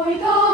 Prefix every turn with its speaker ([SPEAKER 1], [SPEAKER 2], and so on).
[SPEAKER 1] Oh, my God.